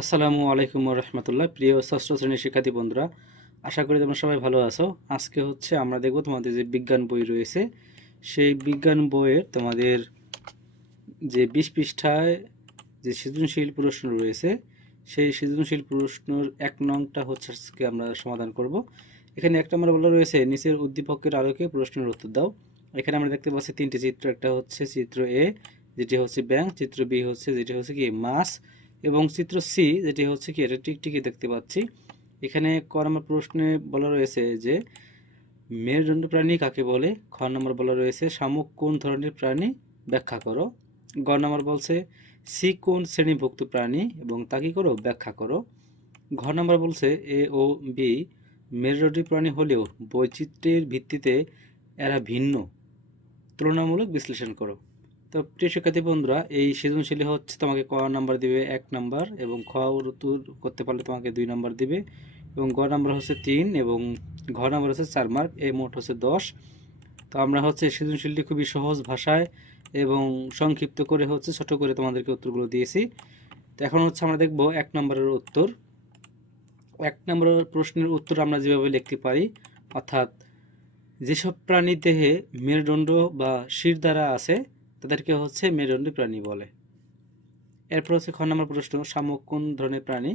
আসসালামু আলাইকুম রহমতুল্লাহ। প্রিয় ষষ্ঠ শ্রেণীর শিক্ষার্থী বন্ধুরা, আশা করি তোমরা সবাই ভালো আছো। আজকে আমরা দেখব তোমাদের যে বিজ্ঞান বই রয়েছে, সেই বিজ্ঞান বইয়ের তোমাদের যে 20 পৃষ্ঠায় যে সৃজনশীল প্রশ্ন রয়েছে, সেই সৃজনশীল প্রশ্নের 1 নংটা আজকে আমরা সমাধান করব। এখানে 1 নম্বর বলা রয়েছে নিচের উদ্দীপকের আলোকে প্রশ্নের উত্তর দাও। এখানে আমরা দেখতে পাচ্ছি 3টি চিত্র। একটা হচ্ছে চিত্র এ, যেটি হচ্ছে ব্যাঙ, চিত্র বি হচ্ছে যেটি হচ্ছে কি মাছ, এবং চিত্র সি যেটি হচ্ছে কি এটা টিকটিকি দেখতে পাচ্ছি। এখানে ক নম্বর প্রশ্নে বলা রয়েছে যে মেরুদণ্ড প্রাণী কাকে বলে। খ নম্বর বলা রয়েছে শামুক কোন ধরনের প্রাণী, ব্যাখ্যা করো। গ নম্বর বলছে সি কোন শ্রেণীভুক্ত প্রাণী এবং তা কি করো, ব্যাখ্যা করো। ঘ নম্বর বলছে এ ও বি মেরুদণ্ডী প্রাণী হলেও বৈচিত্র্যের ভিত্তিতে এরা ভিন্ন, তুলনামূলক বিশ্লেষণ করো। তো প্রিয় শিক্ষার্থী বন্ধুরা, এই সৃজনশীলে তোমাকে ক নাম্বার দিবে 1 নাম্বার, এবং খ উত্তর করতে পারলে তোমাকে 2 নাম্বার দিবে, এবং গ নাম্বার হচ্ছে 3, এবং ঘ নাম্বার হচ্ছে 4 মার্ক, এই মোট হচ্ছে 10। তো আমরা সৃজনশীলটি খুবই সহজ ভাষায় এবং সংক্ষিপ্ত করে ছোট করে তোমাদেরকে উত্তরগুলো দিয়েছি। তো এখন আমরা দেখব 1 নম্বরের উত্তর। 1 নম্বরের প্রশ্নের উত্তর আমরা যেভাবে লিখতে পারি, অর্থাৎ যেসব প্রাণীর দেহে মেরুদণ্ড বা শিরদাঁড়া আছে তাদেরকে মেরুদণ্ডী প্রাণী বলে। এরপর খ নম্বর প্রশ্ন, শামুক কোন ধরনের প্রাণী।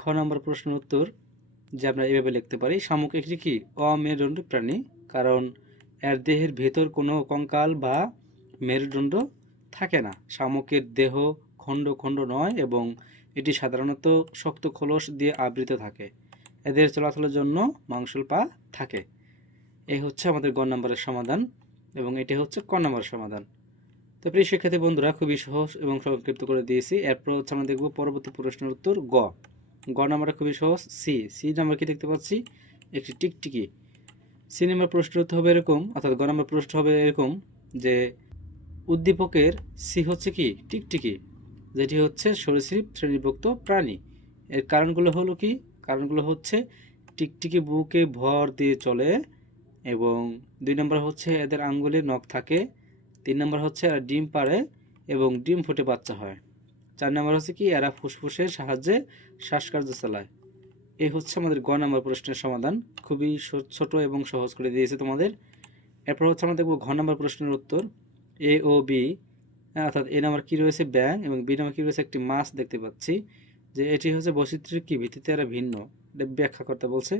খ নম্বর প্রশ্নের উত্তর যে আমরা এভাবে লিখতে পারি, শামুক একটি কি অমেরুদণ্ডী প্রাণী, কারণ এর দেহের ভেতর কোনো কঙ্কাল বা মেরুদণ্ড থাকে না। শামুকের দেহ খণ্ড খণ্ড নয় এবং এটি সাধারণত শক্ত খোলস দিয়ে আবৃত থাকে। এদের চলাচলের জন্য মাংসল পা থাকে। এই আমাদের গ নম্বরের সমাধান, এবং এটি ক নম্বরের সমাধান। তো প্রিয় শিক্ষার্থী বন্ধুরা, খুবই সহজ এবং সংক্ষিপ্ত করে দিয়েছি। এরপর আমরা দেখব পরবর্তী প্রশ্নের উত্তর গ। গ নম্বরটা খুবই সহজ। সি নাম্বার কি দেখতে পাচ্ছি, একটি টিকটিকি। সি নম্বর প্রশ্নের উত্তর হবে এরকম, অর্থাৎ গ নম্বর প্রশ্ন হবে এরকম যে উদ্দীপকের সি হচ্ছে কি টিকটিকি, যেটি সরীসৃপ শ্রেণীভুক্ত প্রাণী। এর কারণগুলো হলো কি, কারণগুলো টিকটিকি বুকে ভর দিয়ে চলে, এবং 2 নম্বর এদের আঙ্গুলে নখ থাকে। 3 নম্বর এরা ডিম পাড়ে এবং ডিম ফুটে বাচ্চা হয়। 4 নম্বর কি এরা ফুসফুসের সাহায্যে শ্বাসকার্য চালায়। এই আমাদের গ নম্বর প্রশ্নের সমাধান। খুবই ছোট এবং সহজ করে দিয়েছে তোমাদের। এরপর আমরা দেখব ঘ নম্বর প্রশ্নের উত্তর। এ ও বি, অর্থাৎ এ নাম্বার কি রয়েছে ব্যাঙ, এবং বি নাম্বার কি রয়েছে একটি মাছ দেখতে পাচ্ছি, যে এটি বৈচিত্র্যের কি ভিত্তিতে এরা ভিন্ন, এটা ব্যাখ্যা করতে বলছে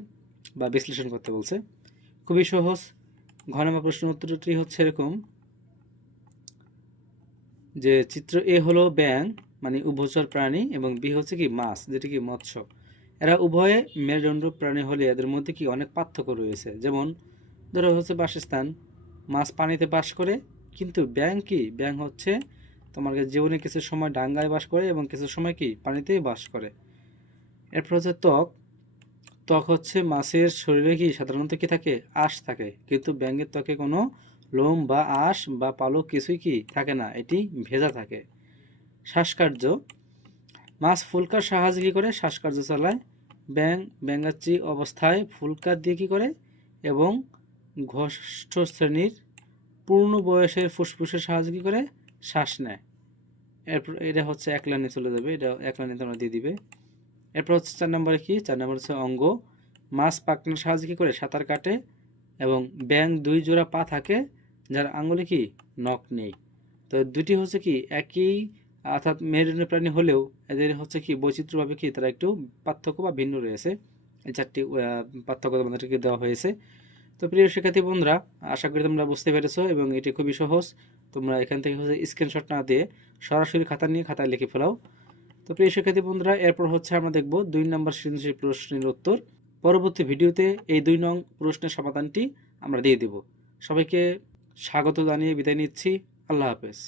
বা বিশ্লেষণ করতে বলছে। খুবই সহজ। ঘ নম্বর প্রশ্নের উত্তরটি এরকম যে চিত্র এ হলো ব্যাঙ মানে উভচর প্রাণী, এবং বি কি মাছ যেটি কি মৎস্য। এরা উভয়ে মেরুদণ্ড প্রাণী হলে এদের মধ্যে কি অনেক পার্থক্য রয়েছে। যেমন ধরো বাসস্থান, মাছ পানিতে বাস করে, কিন্তু ব্যাঙ কি, ব্যাঙ তোমার জীবনে কিছু সময় ডাঙ্গায় বাস করে এবং কিছু সময় কি পানিতেই বাস করে। এরপর ত্বক। ত্বক মাছের শরীরে কি সাধারণত কি থাকে, আঁশ থাকে, কিন্তু ব্যাঙের ত্বকে কোনো লোম বা আঁশ বা পালক কিছুই কি থাকে না, এটি ভেজা থাকে। শ্বাসকার্য। মাছ ফুলকার সাহায্যে কি করে, শ্বাসকার্য চালায়। ব্যাঙাচি অবস্থায় ফুলকার দিয়ে কি করে, এবং ঘষ্ঠ শ্রেণীর পূর্ণ বয়সের ফুসফুসের সাহায্যে কি করে, শ্বাস নেয়। এরপর এটা 1 লাইনে চলে যাবে, এটা 1 লাইনে তোমরা দিয়ে দিবে। এরপর 4 নম্বরে কি, 4 নম্বর অঙ্গ। মাছ পাখনার সাহায্যে কি করে, সাঁতার কাটে, এবং ব্যাঙ 2 জোড়া পা থাকে যার আঙ্গুলে কি নখ নেই। তো দুটি কি একই, অর্থাৎ মেরুদণ্ড প্রাণী হলেও এদের কি বৈচিত্র্যভাবে কি তারা একটু পার্থক্য বা ভিন্ন রয়েছে। এই 4টি পার্থক্য তোমাদেরকে দেওয়া হয়েছে। তো প্রিয় শিক্ষার্থী বন্ধুরা, আশা করি তোমরা বুঝতে পেরেছো, এবং এটি খুবই সহজ। তোমরা এখান থেকে স্ক্রিনশট না দিয়ে সরাসরি খাতা নিয়ে খাতায় লিখে ফেলাও। তো প্রিয় শিক্ষার্থী বন্ধুরা, এরপর আমরা দেখব 2 নম্বর সৃজনশীল প্রশ্নের উত্তর। পরবর্তী ভিডিওতে এই 2 নং প্রশ্নের সমাধানটি আমরা দিয়ে দেব। সবাইকে স্বাগত জানিয়ে বিদায় নিচ্ছি। আল্লাহ হাফেজ।